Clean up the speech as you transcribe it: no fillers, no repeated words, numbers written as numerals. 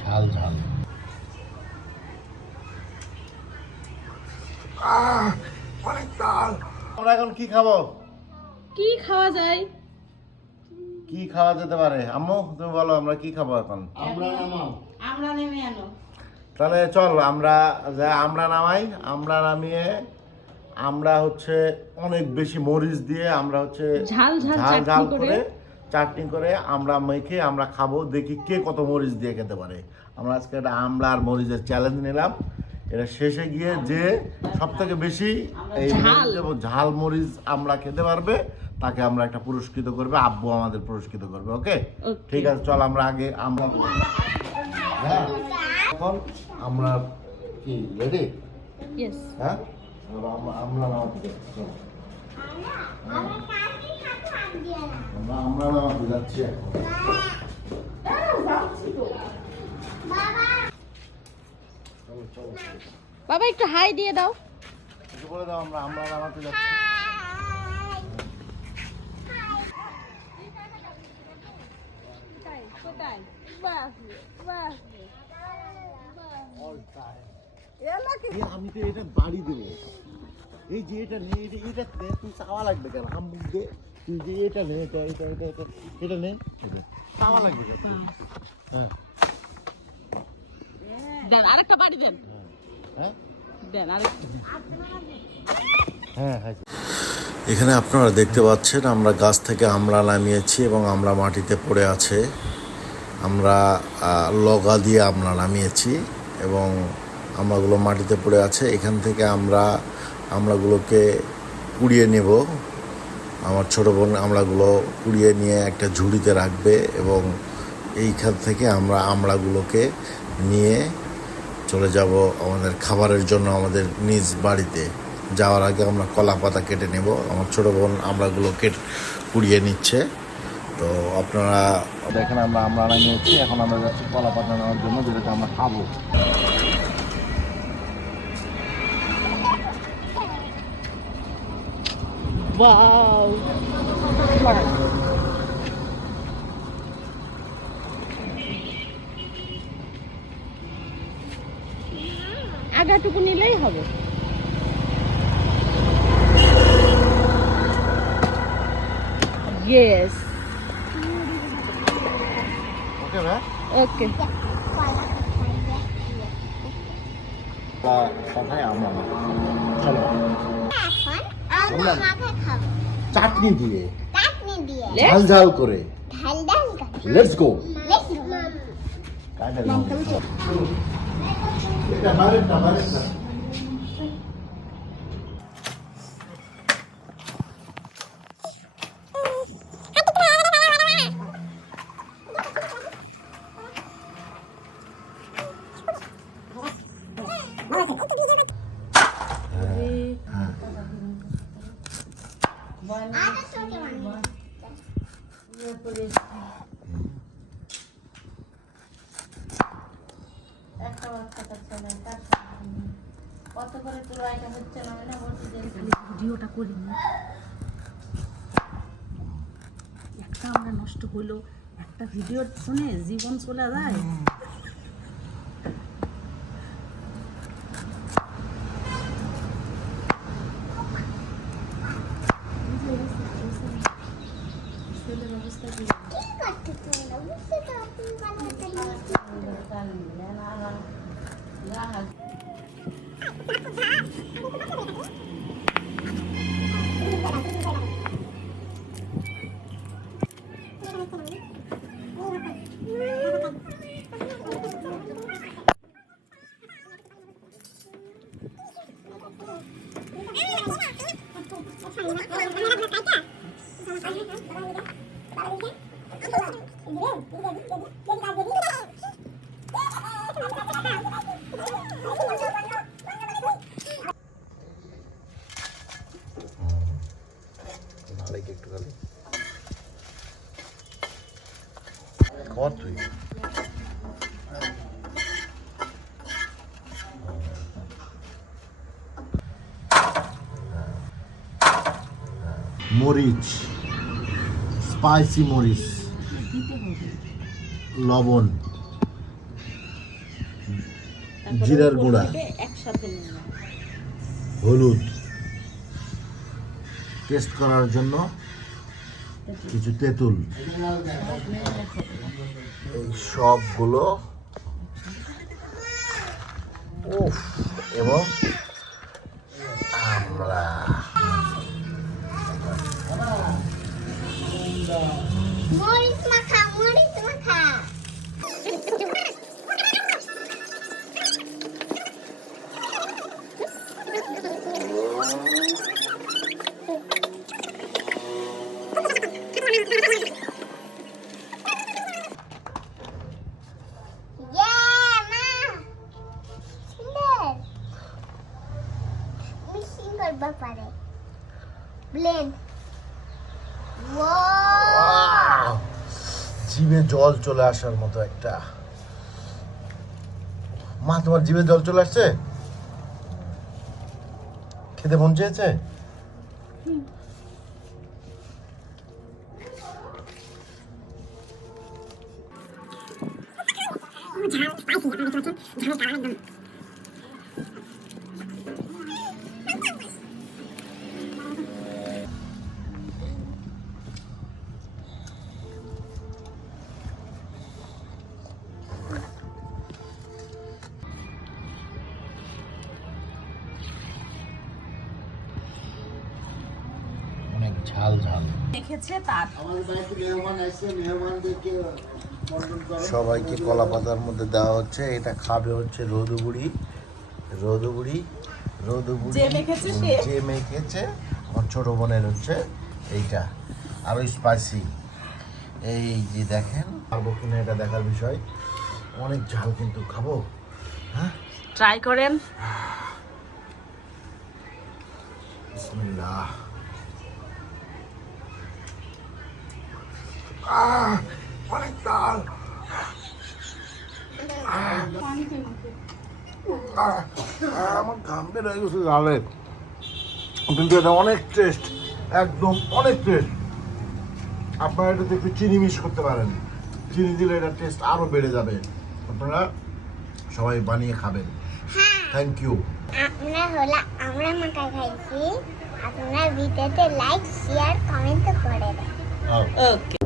ঝাল ঝাল। অনেক ঝাল। আমরা এখন কি খাবো? কি খাওয়া যায়? কি খাওয়া যেতে পারে আম্মু, তুমি বলো আমরা কি খাবো এখন? আমরা নেমে আনো। তাহলে চল আমরা আমরা নামাই, আমরা নামিয়ে আমরা হচ্ছে অনেক বেশি মরিচ দিয়ে আমরা হচ্ছে ঝাল ঝাল ঝাল চাটনি ঝাল করে করে চাটনি করে আমরা মেখে আমরা খাবো, দেখি কে কত মরিচ দিয়ে খেতে পারে। আমরা আজকে একটা আমলা আর মরিচের চ্যালেঞ্জ নিলাম। এটা শেষে গিয়ে যে সব থেকে বেশি এই ঝাল মরিচ আমরা খেতে পারবে তাকে আমরা একটা পুরস্কৃত করবে, আব্বু আমাদের পুরস্কৃত করবে। ওকে ঠিক আছে, চল আমরা আগে আমরা হ্যাঁ এখন আমরা কি রেডি? ইয়েস। হ্যাঁ আমরা নামাতে আমরা নামাতে যাচ্ছি এখন। চলো চলো বাবা একটু হাই দিয়ে দাও। কিছু বলে দাও, আমরা আমরা নামাতে যাচ্ছি। আমি তো এটা বাড়ি দেবো, এই যে এটা নে, এটা তুই চাওয়া লাগবে কেন? আমি দে, তুই যে এটা নে, এটা এটা এটা এটা এটা নে, চাওয়া লাগবে কেন? হ্যাঁ দেন আরেকটা বাড়ি দেন। হ্যাঁ দেন আরেকটা। হ্যাঁ হ্যাঁ। এখানে আপনারা দেখতে পাচ্ছেন আমরা গাছ থেকে আমড়া নামিয়েছি এবং আমড়া মাটিতে পড়ে আছে। আমরা লগা দিয়ে আমড়া নামিয়েছি এবং আমড়াগুলো মাটিতে পড়ে আছে। এখান থেকে আমরা আমড়াগুলোকে কুড়িয়ে নেব। আমার ছোটো বোন আমড়াগুলো কুড়িয়ে নিয়ে একটা ঝুড়িতে রাখবে এবং এইখান থেকে আমরা আমড়াগুলোকে নিয়ে চলে যাব আমাদের খাবারের জন্য আমাদের নিজ বাড়িতে। যাওয়ার আগে আমরা কলা পাতা কেটে নেব। আমার ছোটো বোন আমড়াগুলো কুড়িয়ে নিচ্ছে। তো আপনারা দেখেন আমরা আমরা নিয়েছি, এখন আমরা যাচ্ছি কলা পাতা নেওয়ার জন্য, যেটাকে আমরা খাবো। ওয়াও আগাটুকু নিলেই হবে। ইয়েস ওকে ভাই, ওকে। কথায় আমরা চলো আমরা খাবো চাটনি দিয়ে চাটনি দিয়ে ঝাল ঝাল করে। ঢাল ঢাল করে লেটস গো। লেটস গো এটা বারেটা বারেটা আর ছোট মানে একটা বাচ্চা কাচ্চা না কত করে পুরো আইটা হচ্ছে না মানে ভিডিওটা করি না। একটা আমরা নষ্ট হলো, একটা ভিডিওর শুনে জীবন চলে যায়। ব্যবস্থা কি কি করতে তোমরা বুঝতে তো আপনি বানাতে একটু খালি কত তুই মরিচ, স্পাইসি মরিচ, লবণ, তারপরে জিরার গুঁড়া। উপর থেকে একসাথে নিলাম। হলুদ টেস্ট করার জন্য কিছু তেঁতুল, এই সবগুলো উফ, এবং আমরা মরিচ মাখা, মরিচ মাখা। Yeah, মা। সুন্দর। মিক্সিং করবা পারে। ব্লেন্ড। Wow! জিভে জল চলে আসার মতো একটা। মা, তোমার জিভে জল চলে আসছে? খেতে মন চেয়েছে? অনেক ঝাল ঝাল। দেখেছে তার সবাইকে কলা পাতার মধ্যে দেওয়া হচ্ছে। এটা খাবে হচ্ছে রোদুবুড়ি, রোদুবুড়ি, রোদুবুড়ি যে মেখেছে সে। যে মেখেছে আমার ছোট বোনের হচ্ছে এইটা, আরো স্পাইসি। এই যে দেখেন, খাবো কিনা এটা দেখার বিষয়। অনেক ঝাল কিন্তু, খাবো? হ্যাঁ, ট্রাই করেন। বিসমিল্লাহ। অনেক ঝাল। আমার ঘাম বের হয়ে গেছে ঝালে, কিন্তু এটা অনেক টেস্ট, একদম অনেক টেস্ট। আপনারা এটাতে একটু চিনি মিক্স করতে পারেন, চিনি দিলে এটা টেস্ট আরো বেড়ে যাবে। আপনারা সবাই বানিয়ে খাবেন। Thank you. আমরা মাখা খাইছি। আপনারা ভিডিওতে লাইক, শেয়ার, কমেন্ট করে দেন। ওকে।